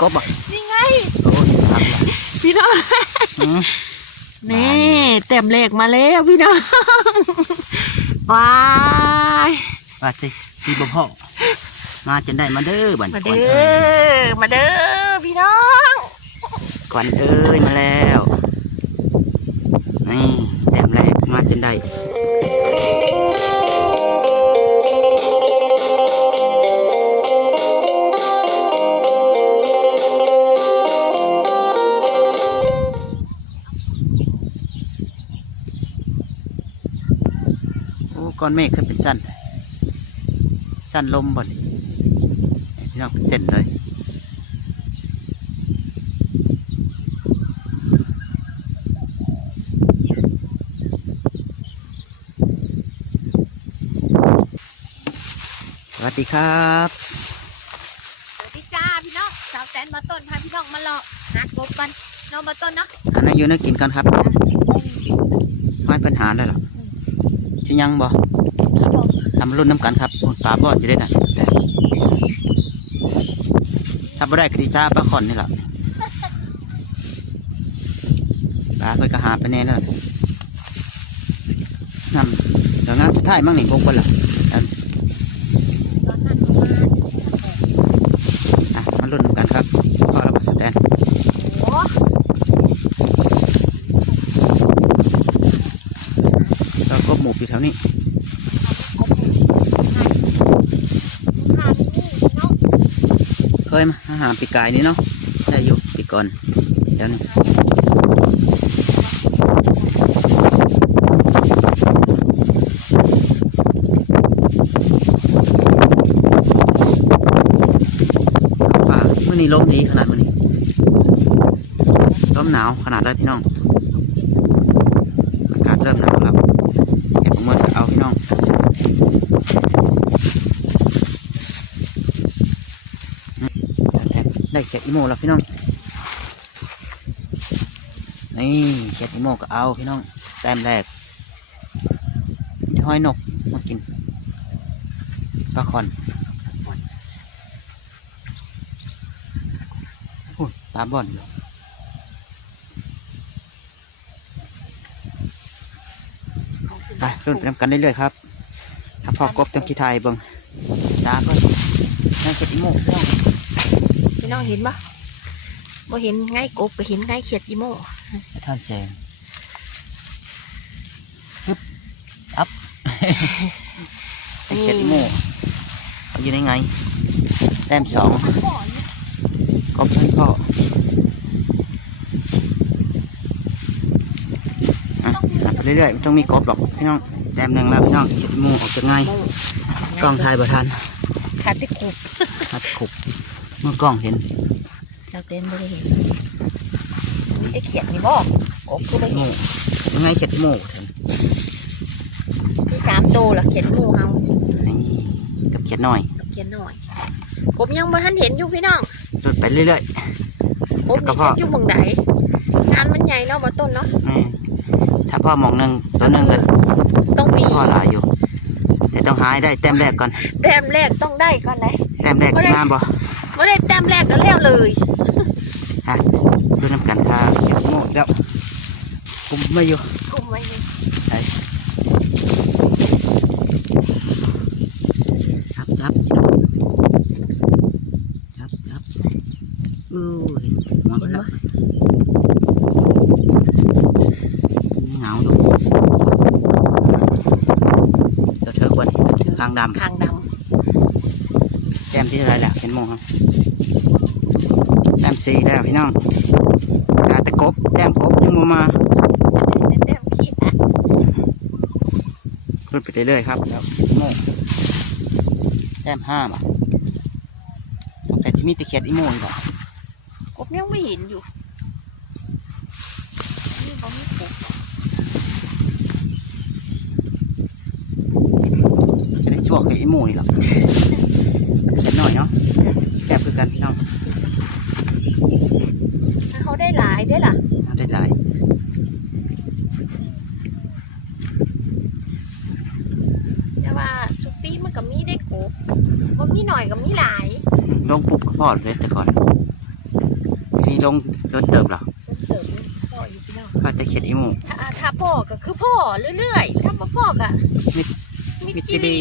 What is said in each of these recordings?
กบบ่นี่ไงโอ้ยครับพี่น้องอืมนี่เต็มเลขมาแล้วพี่น้องว้ายว่าสิสีบ่พ่อมาจนได้มาเด้อบัดมาก่อนเด้เอ้ยอมาเด้อพี่น้องก่อนเอ้ยมาแล้วนี่แต้มแรกมาจนได้ ก้อนเมฆขึ้นเป็นสั้น สั้นลมบ่นี่พี่น้องเป็นเส้นเลยสวัสดีครับสวัสดีจ้าพี่น้องสาวแตนมาต้นพาพี่น้องมาเลาะหากบกันน้องมาต้นเนาะอันนั้นอยู่นักกินกันครับไม่ปัญหาได้หรอกชิยังบ่ ทำรุ่นน้ำกันครับปลาบอดอยู่ได้นะแต่ถ้าบ่ได้คดีจ้าปลาขอนนี่แหละปลาเคนกระหาไปแน่แล้วนำเดี๋ยวงานสุดท้ายมั่งหนึ่งกงกันล่ะ ตอนนั้นประมาณ อะมารุ่นน้ำกันครับพ่อแล้วก็สแตน โอ้ แล้วก็หมูอยู่แถวนี้ กบหมูหาที่นี่พี่น้อง เคยมาอาหารปีกายนี้เนาะได้อยู่ปีก่อนเดี๋ยวนี้ว่ามื่อนี้ลมดีขนาดมื่อนี้ลมหนาวขนาดเลยพี่น้อง อากาศเริ่มหนาวแล้วเก็บมือเอาพี่น้องอืมแทบได้เขียดอี โมแล้วพี่น้องนี่เขียดอีโมก็เอาพี่น้องแต้มแรกห้อยนกมากินปลาคอนโอ้ยปลาบ่อนไปรุ่นไปนำกันเรื่อยๆครับ ถ้าพอกบต้องขี้ไทยเบิ่งตาก็นั่นเขียดอีโมพี่น้อง น้องเห็นปะบ่เห็นไง่ายกบก็เห็นไง่ายเขียดอีโม่ท่านแสงปึ๊บอัพไอ้เขียดอีโมเอาอยู่ในไงแต้มสองกบช่วยพ่ออะนับไปเรื่อยๆไม่ต้องมีกบหรอกพี่น้องแต้มหนึ่งแล้วพี่น้องเขียดอีโมออกจากไงกล้องถ่ายบ่ทันขาดที่ขุบหัดขุบเมื่อกล้องเห็นเราเต้นไม่ได้เห็นมีได้เขียดนี่บ่กบก็ไม่โมเห็นยังไงเขียดอีโมเถอะที่สามโตวละเขียดหมูเฮานี่กับเขียดน้อยกับเขียดหน่อยกบยังบ่ทันเห็นอยู่พี่น้องหลุดไปเรื่อยกบนี่จะอยู่เมืองใดงานมันใหญ่เนาะบ่ต้นเนาะๆนี่ถ้าพ่อมองหนึ่งตัวหนึ่งก็ต้องมีพ่อหลายอยู่ แต่ต้องหายได้แต้มแรกก่อน แต้มแรกต้องได้ก่อนไหนแต้มแรกบ่ได้สิมาบ่ บ่ได้แต้มแรกก็แล้วเลยดูน้ำกันค่ะเก็บโม่แล้วกุมไม่อยู่กุมไว้เลยครับครับครับครับอู้ยหมดแล้วเหงาดูเดี๋ยวเธอควรคางดคางดำแต้มที่ อะไรล่ะเห็นโม่ครับแต้มสี่แล้วพี่น้องตาตะกบแต้มกบยังบ่มาำแต้มขี้อะขึ้นไปเรื่อยๆครับแล้วโม่แต้มห้าบ่ะสงสัยที่มีตะเคียนอีโม่อีกบ่ะกบยังไม่เห็นอยู่นี่บ่มีกบจะได้ชั่วคืออีโม่นี่หรอกเขียนหน่อยเนาะแต้มคือกันพี่น้อง ถ้าเขาได้หลายได้อล่ะ เอาได้หลาย แต่ว่าสุปีมันก็มีได้กบบ่มีหน่อยก็มีหลาย ลงปุ๊บก็ พอเลยแต่ก่อนลงโดนเติบเหรอเติมพ่ออยู่พี่น้องก็จะเขียดอีหมูถ้าถ้าพ่อก็คือพ่อเรื่อยๆถ้าบ่พ่อก็มิดมิดมิดจิดีรี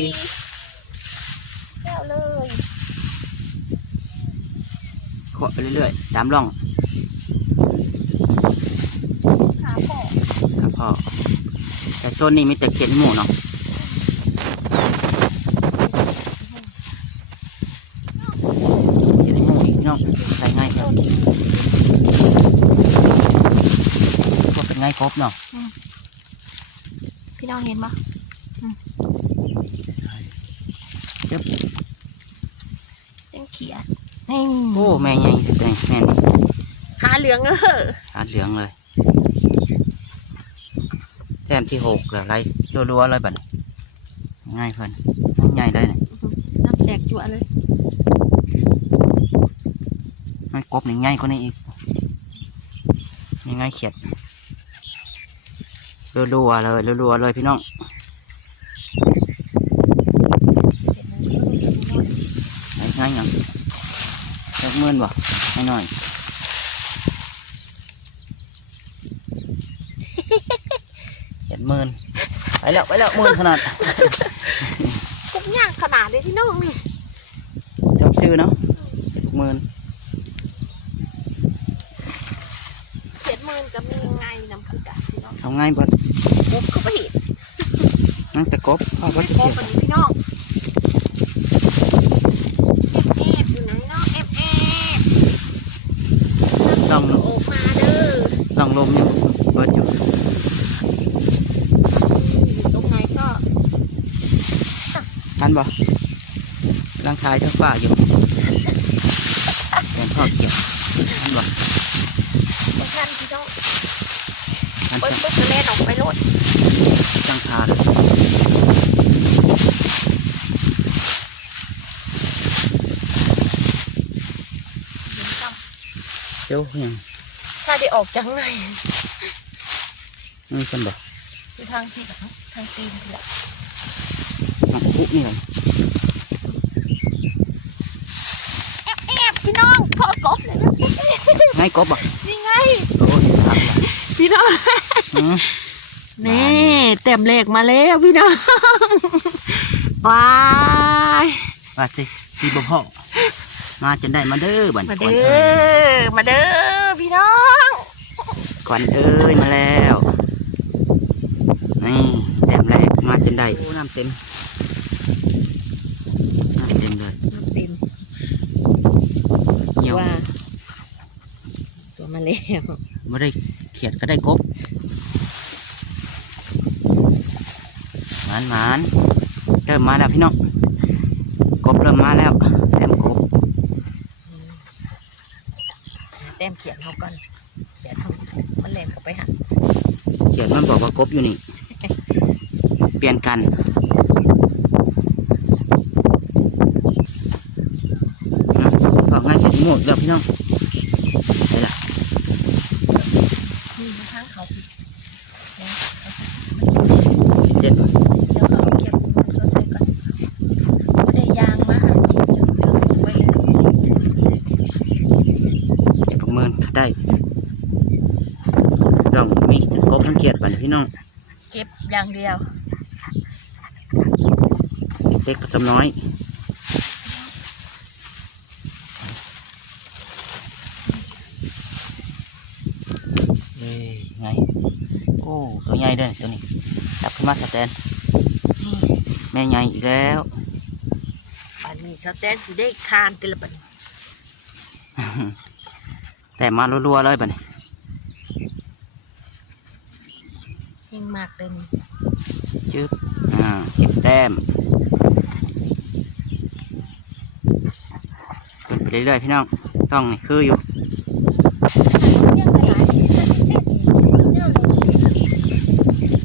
แก้วเลยขวบไปเรื่อยๆตามร่องหาพ่อครับพ่อแต่โซนนี้มีแต่เขียดอีหมูเนาะเขียดอีหมูอีกพี่น้องใส่ง่ายครับ ก็เป็นง่ายครบเนาะพี่น้องเห็นปะจึ๊บเต็มเขียดนี่โอ้แม่ใหญ่สุดเลยแม่นี่ขาเหลืองเออขาเหลืองเลย แต้มที่หกแล้วไรรัวๆเลยบัดนี้ง่ายเพิ่นใหญ่เลยนี่น้ำแตกจั่วเลยมันกบนี่ง่ายกว่านี้อีกนี่ง่ายเขียด รัวๆเลยรัวๆเลยพี่น้องง่ายๆหยังจักหมื่นบ่ให้หน่อยเห็นหมื่นไปแล้วไปแล้วหมื่นขนาดกุบย่างขนาดเลยพี่น้องนี่ชอบชื่อเนาะหมื่นเจ็ดหมื่นก็มีไงน้ำคือกะพี่น้องทำง่ายบ่ กุบเข้าไปเห็น นั่งแต่ก บพ่อก็ไม่จะโกเขียดเป็นพี่น้องแอบอยู่ไหนเนาะแอบแอบลองออกมาเด้อลองลมอยู่เบิดอยู่อยู่ตรงไหนก็ทันบ่ร่างกายทั้งฝ่าอยู่เป็นข้อเขียดทันบ่ไม่ทันพี่น้องทันเปิ้ลจังเปิ้ลจะเล่นออกไปโลดจังทาเลยเจ้ายังถ้าได้ออกจากไหนนี่ฉันบ่คือทางที่แบบทางตีนเดียวมักคุนี่เลยแอบแอบพี่น้องพ่อกบเลยง่ายกบบ่นี่ไงโอ้ยทำละพี่น้องอืมนี่เต็มเลขมาแล้วพี่น้องว้ายว่าสิสีบ่พ่อ มาจนได้มาเด้อบัดมาก่อนเด้เอ้ยอมาเด้อพี่น้องก่อนเอ้ยมาแล้วนี่แต้มแรกมาจนได้โอ้น้ำเต็มน้ำเต็มเลยน้ำเต็มเหี่ยวว่าตัวมาแล้วไม่ได้เขียดก็ได้กบหมานหมานเริ่มมาแล้วพี่น้องกบเริ่มมาแล้วแต้มกบหาแต้มเขียนเขาก่อนเดี๋ยวทำมันเล่นเข้าไปหาเขียนมันบอกว่ากบอยู่นี่ เปลี่ยนกันนะก็ง่ายเขียดหมดแล้วพี่น้องไปละ นี่มาทางเขาสิเดี๋ยว เด็ด เดี๋ยวเขาเก็บเขาใส่ก่อนไม่ได้ยางมาหากินเดี๋ยวเดี๋ยวไว้เลย เก็บประเมินได้ต้องมีกบทั้งเขียดบัดนพี่น้อง เก็บ อย่างเดียว เล็กกับจำน้อยเฮ้ยไง โอ้ ตัวใหญ่เด้อตัวนี้จับขึ้นมาสแตนนี่แม่ใหญ่อีกแล้ว อันนี้สแตนสิได้คานแต่ละบัดแต่มารัวๆเลยบัดนี้ เก่งมากเลยนี่จึ๊บอ่าเก็บแต้มขึ้นไปเรื่อยๆพี่น้องต้องนี่คืออยู่ยังขนาดนี้ถ้าเป็นเส้นนี่เนี่ยเลย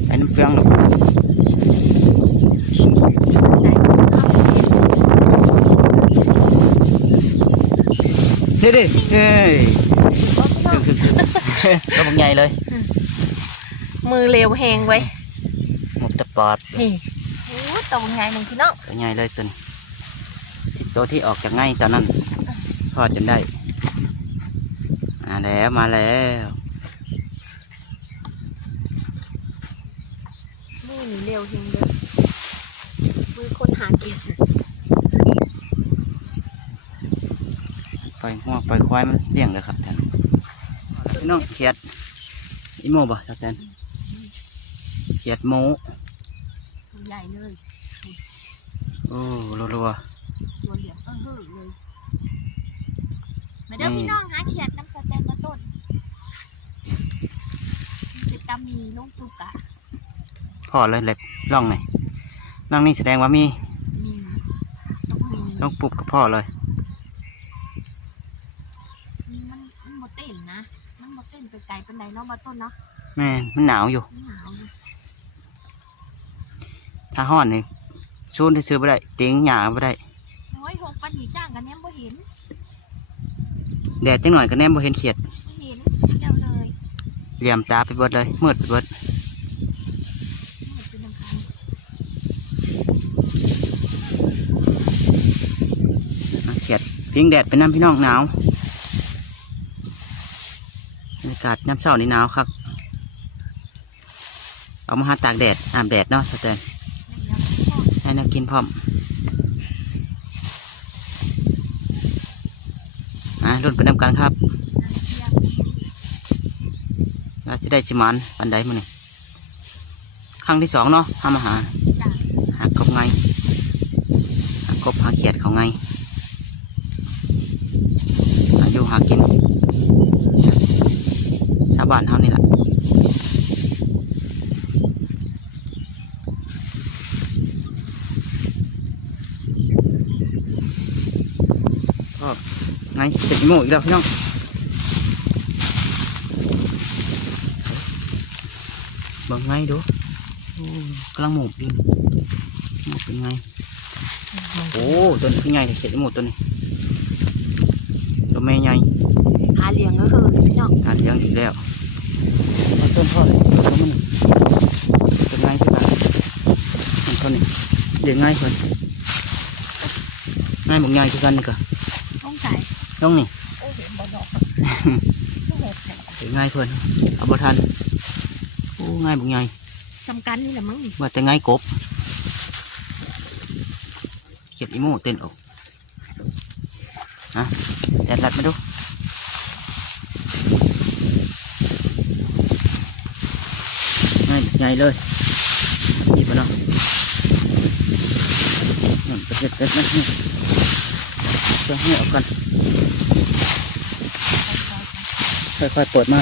ไอ้น้ำเฟืองหรอกใส่เข้าไปเฮ้ยดิเฮ้ยเอาพี่น้องตัวบักใหญ่เลย มือเร็วแหงไว้หมกตะปอดนี่โอ้ตรงไงหนึ่งพี่น้องตัวใหญ่เลยตัวนี้ตัวที่ออกจากง่ายตอนนั้นพอดจนได้มาแล้วมาแล้วมือนี่เร็วเฮงเลยมือคนหากินปล่อยหัวปล่อยควายมันเลี้ยงเลยครับท่านพี่น้องเขียดอีโมบ่ครับท่านเขียดหมูตัวใหญ่เลยโอ้รัวตัวเหลืองเออเฮ้อเลย มาเด้อพี่น้องหาเขียดน้ำสแตนมาต้นเป็นตามีลูกตุกอะๆพ่อเลยเล็บล่องไหนล่องนี่แสดงว่ามีมีต้องมีล่องปุ๊บกับพ่อเลย มันมันโมเต้นนะ มันโมเต้นไปไกลเป็นไดเนาะมาต้นเนาะแม่นมันหนาวอยู่มันหนาวอยู่ ถ้าห้อนนี่ชูนที่ซื้อไม่ได้เตียงหยาไม่ได้โอ้ยหกปันหีจ้างกันเนี้ยบ่เห็นแดดจังหน่อยก็แนมบ่เห็นเขียดบ่เห็นเจ้าเลยเหลี่ยมตาไปเบิดเลยมืดไปเบิดมันเป็นน้ำคันอะเขียดพิงแดดเป็นน้ำพี่น้องหนาวบรรยากาศน้ำเช้านี่หนาวครับ เอามาหาตากแดดอาบแดดเนาะสแตน เดี๋ยวพ่อ ให้นั กินพร้อมอะรุ่นไปนำกันครับเราจะได้สิมันปันไดมื้อนี่ครั้งที่สองเนาะทำอาหาร จ้ะ หากบไงหากบหาเขียดเขาไงอายุหากิน ชาวบ้านเท่านี่แหละ ก็ไงเป็นอีโมอีกแล้วพี่น้องเบิ่งไงดูโอ้กำลังหมูบอยู่หมูบเป็นไงโอ้ตัวนี้คือไงเขียดอีโมตัวนี้ตัวแม่ใหญ่ขาเลี้ยงก็คือพี่น้องการเลี้ยงอีกแล้วเอาต้นพ่อเลยต้นมันเป็นไงคือกันต้นนี้เลี้ยงง่ายเพิ่นง่ายบอกง่ายคือกันนี่ก็ต้อง ใส่ต้องนี่โอ้เห็นบ่ดอกลูกหกเนี่ยเลี้ยงง่ายเพิ่นเอาบ่ทันโอ้ง่ายบอกง่ายสำคัญนี่แหละมั้งนี่ว่าแต่ง่ายกบเขียดอีโม่เต้นออกฮะแดดรัดมาดูง่ายใหญ่เลยหยิบมาเนาะนั่นเป็นเด็ดเด็ดนะนี่จะให้ออกกัน ค่อยๆเปิดมา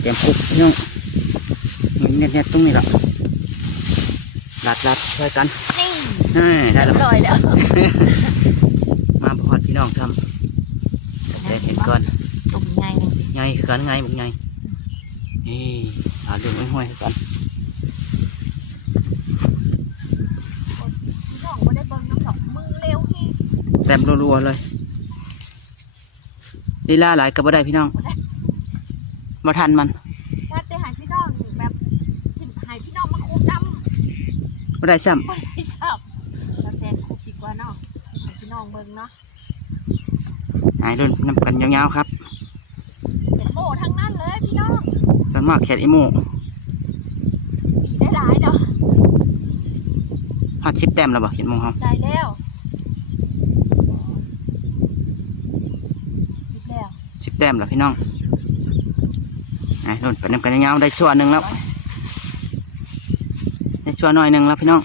เตรียมคุกพี่น้องเน็ตเน็ตๆตรงนี้ละรัดรัดช่วยกันนี่อ่าได้เรีแล้ยวบร้อยแล้วมาพอดพี่ น้องทำได้เห็นก่อนตุ่มใหญ่นึงสิไงคือกันไงบุกไงนี่เอาเรื่องไม่ห้อยๆคือกันพี่น้องบ่ได้เบิ่งน้ำดอกมือเร็วนี่แต้มรัวๆเลยลีลาหลายกับบ่ได้พี่น้องมาทันมันถ้าจะหายพี่น้องแบบสิหายพี่น้องมาคูดำบ่ได้ซ้ไม่ได้สับเราแซงคูดีกว่าเนาะให้พี่น้องเบิ่งเนาะำหายรุ่นน้ำกันยาวๆครับเป็นโม่ทั้งนั้นเลยพี่น้องกันมากแคดอีโมปีได้หลายเนาะหัดสิบแต้มแล้วบ่เห็นหมองเขาใจแล้วคิดแล้วสิบแต้มแล้วพี่น้องหายรุ่นไปน้ำกันยาวๆได้ชั่วหนึ่งแล้วได้ชั่วหน่อยหนึ่งแล้วพี่น้อง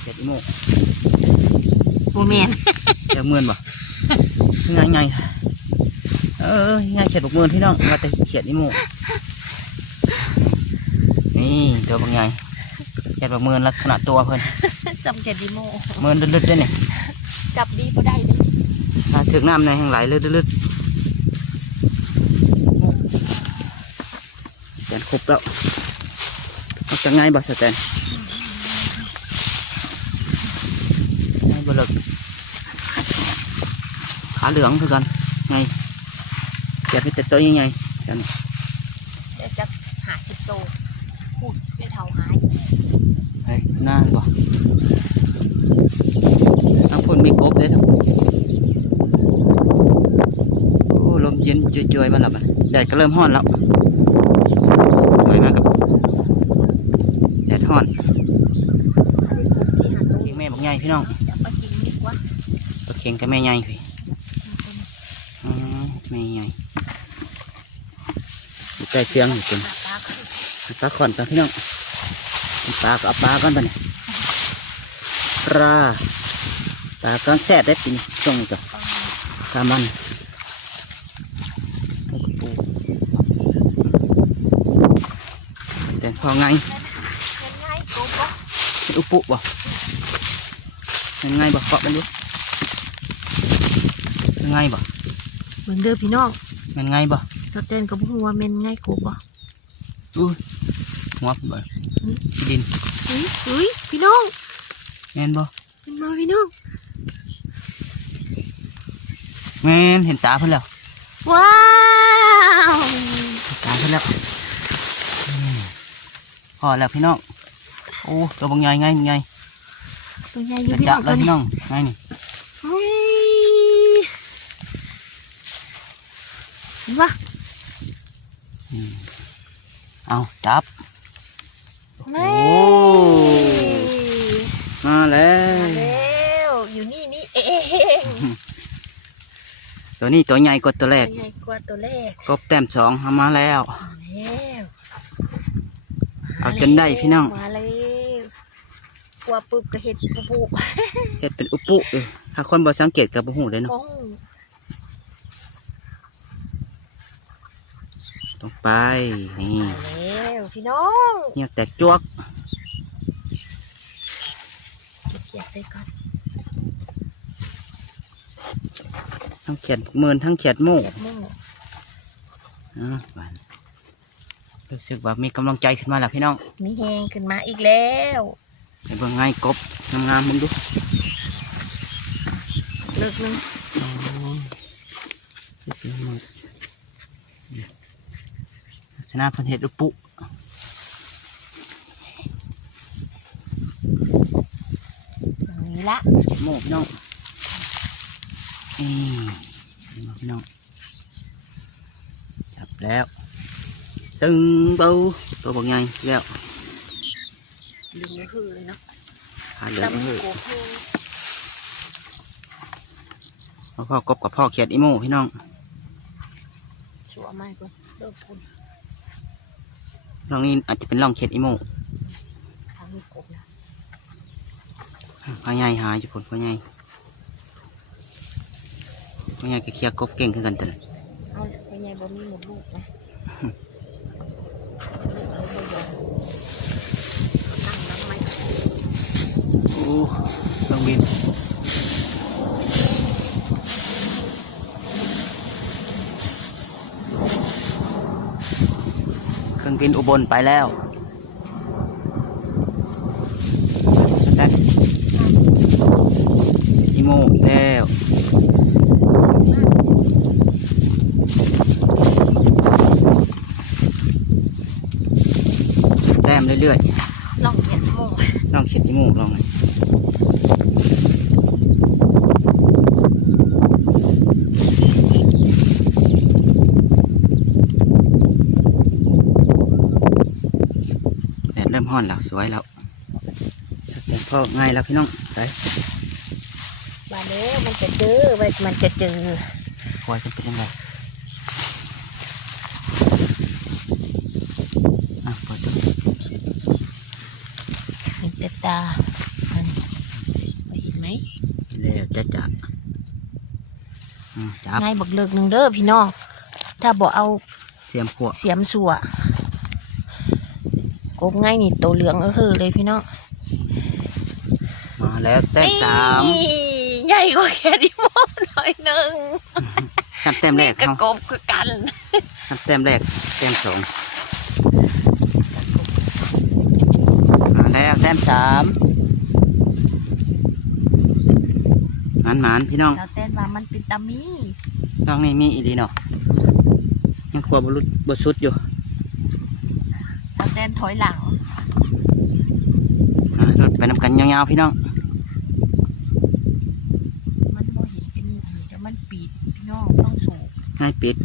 แคดอีโมโมเมน เดี๋ยวเมือนบ่ง่ายง่ายเออง่ายเขียดบกเมือนพี่น้องว่าแต่เขียดอีโมนี่ตัวบางใหญ่เขียดบกเมือนลักษณะตัวเพิ่นจำเกตดิโมเมือนลึดๆได้เนี่ยจับดีก็ได้เลยถ้าถึงน้ำในแห่งไหลลึดๆแตนครบแล้วมันจะง่ายบ่สแตนง่ายบ่บ่เลิก ขาเหลืองคือกันไงอยากให้แต่ตัวยังไงกัน เดี๋ยวจะหาสิบโตพูดไม่เท่าหาย ไอ้น่านบ่น้ำพ่นมีกบเลยทั้งโอ้ลมเย็นจอยๆมาแล้วมันแดดก็เริ่มร้อนแล้วสวยมากครับแดดร้อน สี่หาโต ยิงแม่บอกใหญ่พี่ ใกล้เตียงอยู่คนหาปลาคือปลาขอนกันพี่น้องปลาก็เอาปลาก่อนไปเนี่ยปลาปลากำลังแซ่บได้ปีนี้ส่งจ้ะปลาปลามันปูปูแต่พอไงเงินง่ายโกบเป็นอุปุบ่ยังไงบ่เกาะมันดูยังไงบ่เหมือนเดิมพี่น้องยังไงบ่ สเต้นกับหัวเมนง่ายโกบอู้หัวบ่ดินเฮ้ยเฮ้ยพี่น้องแม่นบ่เป็นมาพี่น้องแม่นเห็นตาเพิ่นแล้วว้าวตายไปแล้วอืมพอแล้วพี่น้องโอ้ตัวบางใหญ่ไงไงตัวใหญ่อยู่จะพี่จัน้บองแล้วตัวพี่นี้น้องไงนี่ เฮ้ยเห็นปะ อืม เอาจับนี่โอ้มาแล้มาวแล้วอยู่นี่นี่เองตัวนี้ตัวใหญ่กว่าตัวแรตัวกใหญ่กว่าตัวแรกกบแต้มสองเอามาแล้วมาแล้วเอาจนได้พี่น้องมาแล้วกลัวปุ๊บก็เห็ดปุ๊บปุ๊บเฮ็ดเป็นอุปุเออถ้าคนบ่สังเกตกับบ่ฮู้เลยเนาะ โอ้ ลงไป นี่มาแล้วพี่น้องเหี่ยวแตกจวกเกียดใส่ก่อนทั้งเขียดหมื่นทั้งเขียดโม่เกียดหมูอ่าบานรู้สึกว่ามีกำลังใจขึ้นมาแล้วพี่น้อง มีแหงขึ้นมาอีกแล้วไปเบิ่งไงกบงามๆมึงดูเลิกนึง ชนะเพันเห็ดอุปุอย่างนี้ละโม่พี่น้องนี่เห็นบ่พี่น้อง จับแล้ว ตึงเบาตัวบางไงแล้วลืมไม่คือเลยเนาะผ่านเหลืองตำเฮ้ยโกบคือพ่อพ่อกบกับพ่อเขียดอีโม่พี่น้องชัวร์ไม่ก่อนเลิกคุณ ร่องนี้อาจจะเป็นร่องเขียดอีโม่ทางนี้กบนะพ่อใหญ่หาอยู่ผลพ่อใหญ่พ่อใหญ่ก็เคลียร์กบเก่งขึ้นกันตันเอาไปใหญ่บ่มีหมดลูกนะตั้งน้ำไม่โอ้เครื่องบินเครื่อง บินอุบลไปแล้วแต่อีโมอีกแล้วแต้มเรื่อยลองเขียนโม่ๆลองเขียนอีโมลองหน่อยแดดเริ่ม ห้อนแล้วสวยแล้วเดี๋ยวพ่อง่ายแล้วพี่น้องไปมาเด้อมันจะเจอมันจะเจอคอยจะเป็นยังไงอะเปิดดูเห็นแต่ตาอันไปเห็นไหมแล้วจะจับอืมจับง่ายบักเลิกหนึ่งเด้อพี่น้องถ้าบอกเอาเสียมพวกเสียมสัว กบง่ายนี่ตัวเหลืองเออคือเลยพี่น้องมาแล้วแต้มสามนี่ใหญ่กว่าแค่ดิโมหน่อยหนึ่งสามแต้มแรกกระเขากบคือกันสามแต้มแรกแต้มสองมาแล้วแต้มสามมันมันๆพี่น้องเราเต้นว่ามันเป็นตามีน้องนี่มีอีดีเนาะยังขวบบรุษบสุดอยู่ เราเต้นถอยหลังอ่ารถไปนำกันยาวๆพี่น้องมันบ่เห็นเป็นอันนี้แต่มันปีดพี่น้องต้องสูงง่ายปิด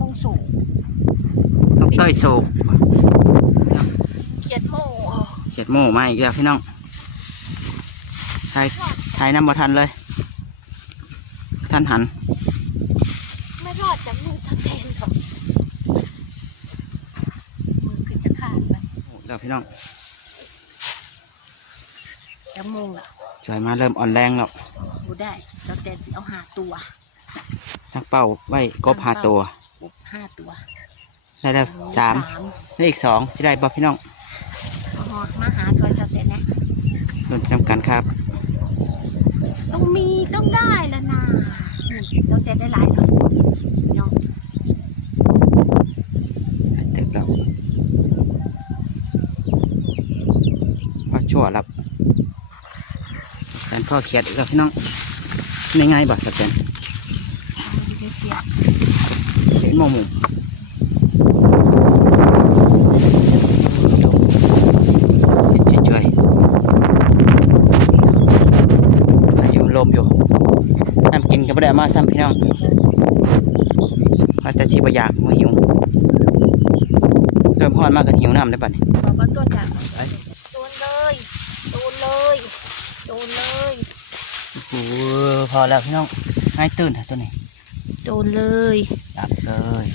ต้องสูงต้องเต้ยโศกเขียดโม่เขียดโม่มาอีกแล้วพี่น้องถ่ายถ่ายน้ำบ่ทันเลย ท่านหัน ไม่รอดจากมือสแตนหรอกมือคือจะขาดไป แล้วพี่น้องจะโมงละจอยมาเริ่มอ่อนแรงแล้วบูได้เราแต่สิเอาหาตัวทักเป้าไว้กบหาตัวกบห้าตัว ได้แล้วสามได้อีกสองสิได้บ่พี่น้องเอาหอดมาหาช่วยสแตนนะรุ่นนำกันครับ ต้องมีต้องได้แล้วนะนี่เราแต่ได้หลายเนาะเนาะเต็มแล้วว่า ชั่วรับการพ่อเขียดอีกแล้วพี่น้องไม่ง่ายบ่สแกนมันเสียเห็นมอหมุมลมอยู่น้ำกินก็ไม่ได้เอามาซ้ำพี่น้องว่าแต่ชีบอยากมือหิวเริ่มพอนมากกับหิวน้ำได้ป่ะนี่ บอกว่าตัวจัด ไป โดนเลยโดนเลยโดนเลย โอ้โหพอแล้วพี่น้องให้ตื่นเถอะตัวนี้โดนเลยดับเลย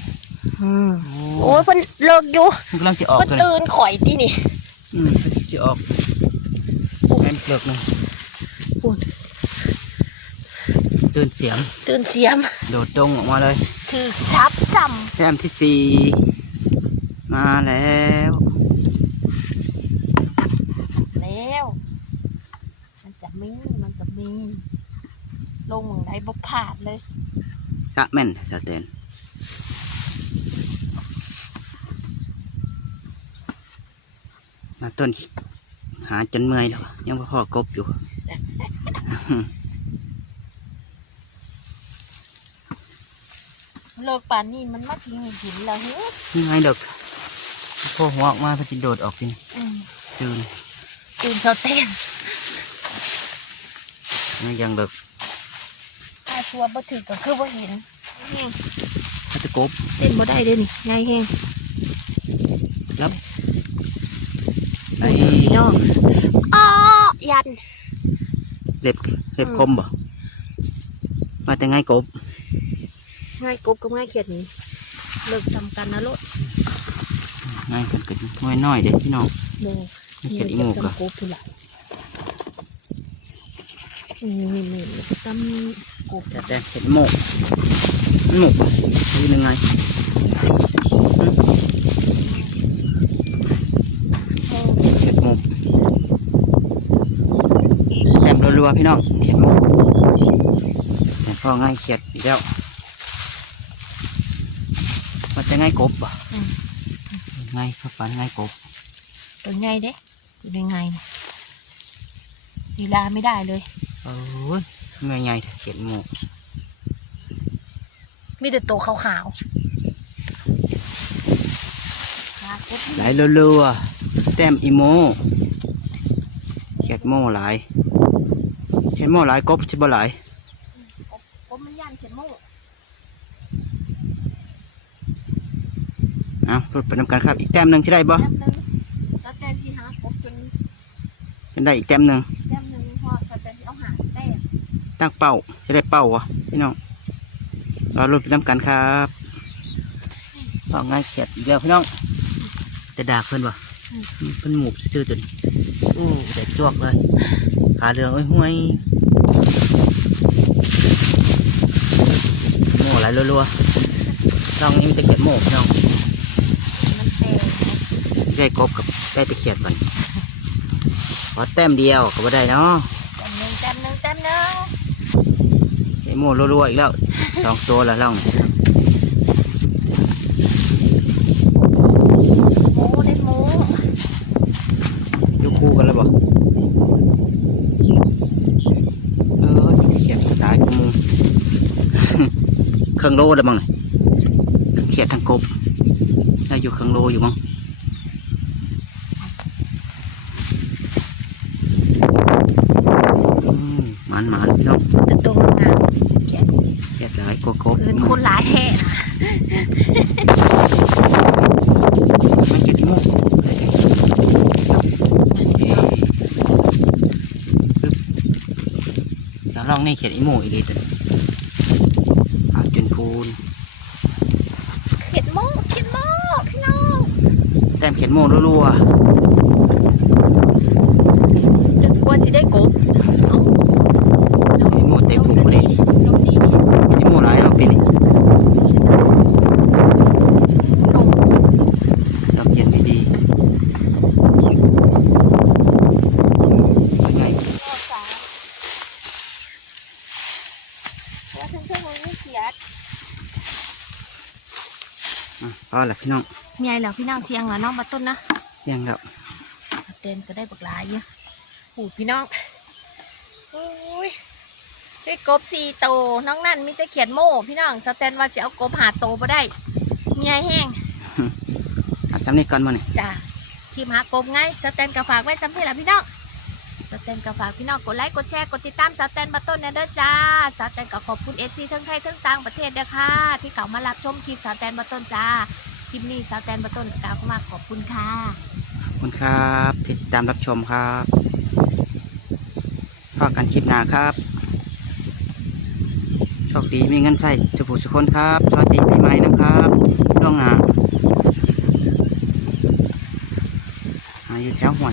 อืมโอ้โอ้ยเพิ่นเลิกอยู่มันกำลังจะออกเพิ่นตัวนี้ตื่นข่อยที่นี่อืมมันจะออกแม่นเปลือกหนึงปุ่นตื่นเสียงตื่นเสียม โดดดงออกมาเลย คือซับจแต้มที่สี่มาแล้วำแล้ว มันจะมี มันจะมี ลงเมืองใดบ่พลาดเลยกะแม่นสแตนมาต้นหาจนเมื่อยแล้วยังบ่พอกบอยู่ เลิกป่านนี้มันมาทิ้งให้กินแล้วเฮ้ยยังไงดอกพ่อหัวออกมาเพื่อจะโดดออกกินอืมตื่นตื่นเช้าเต้นยังยังดอก ถ้าชัวบ่ถึงก็คือบ่เห็นแห้งถ้าจะกบเต้นบ่ได้เด้นี่ง่ายแห้งไปพี่น้องอ้อยันเล็บเล็บคมบ่มาแต่ไงกบ ง่ายกบกับง่ายเขียดนี่เลิกจำกันนะโลดง่ายกันกันน้อยน้อยๆเด็กพี่น้องโมไม่เขียดอีหมูกะกบผู้หลายนี่นี่นี่ตำกบ แต่แต่เห็นหมกมันหมกบ่ดูยังไงเห็ดหมกแถมรัวๆพี่น้องเห็ดหมกแต่พ่อง่ายเขียดอีกแล้วมันจะง่ายกบบ่ง่ายข้าวปานง่ายกบตัวง่ายเด้ตัวง่ายนะลีลาไม่ได้เลยโอ้ย ไม่ง่ายเห็ดหมกมีแต่ตัวขาวๆหากบหลายรัวๆแต้มอีโมเขียดโมหลายเขียดโมหลายกบจะบ่หลายกบมันย่านเขียนโม่เอารถไปนำกันครับ อีกแต้มหนึ่งจะได้บ่แต้มหนึงแล้วแต้มที่หากบจนจะได้อีกแต้มหนึ่งแต้มหนึงพอแต่แต้มที่เอาหางแต้ม ตั้งเป้าจะได้เป้าวะพี่น้องรอรถไปนำกันครับเป้าง่ายเขียดอีกแล้วพี่น้องจะดากเพิ่นบ่เพิ่นหมูบซื่อๆตัวนี้โอ้เด็ดจวกเลยขาเรืองโอ้ยห้วยโม่หลายรัวๆลองนี้มีแต่เขียดโม่พี่น้องมันแตกได้กบกับได้ตะเขียดก่อนขอแต้มเดียวก็บ่ได้เนาะ มั่วรัวๆอีกแล้วสองตัวละล่องโมเล่นโมยูคู่กันแล้วบ่เขียดตากูมูรื่องโลได้มั้งเขียดทั้งกบได้อยู่เครื่องโลอยู่มั้ง เดี๋ยวลองนี่เขียดอีโมอีกทีตัวนี้เอาจนพูนเข็ดโม่เข็ดโม่พี่น้องแต้มเขียดโมรัวจนกลัวจะได้กบเอาๆอีโมเต็มถุงพอดี ลงดี อีโมหลายเราเป็นนี่ ลง เราเขียนไม่ดียังไง โม่สามว่าทั้งเครื่องมือไม่เสียด อะพอละพี่น้องมีไงเหรอพี่น้องเที่ยงเหรอน้องมาต้นนะยังครับเต้นก็ได้บักหลายเยอะหูพี่น้องโอ้ยได้กบสี่โตวน้องนั่นมิจะเขียนโม่พี่น้องสแตนว่าจะเอากบหาโตวมาได้เมียแห้งเอาจำนี่ก่อนมาเนี่ยจ้ะทีมหากบไงสแตนก็ฝากไว้จำที่ละพี่น้องสแตนก็ฝากพี่น้องกดไลค์กดแชร์กดติดตามสแตนมาต้นเนเด้อจ้าสแตนก็ขอบคุณเอซีทั้งไทยทั้งต่างประเทศเด้อค่ะที่เขามารับชมคลิปสแตนมาต้นจ้า คลิปนี้สแตนมาต้นกล่าวเข้ามาขอบคุณค่ะขอบคุณครับติดตามรับชมครับพอกันคลิปหน้าครับโชคดีมีเงินใช้สุขสุขคนครับสวัสดีปีใหม่นะครับต้องอะหาอยู่แถวหัว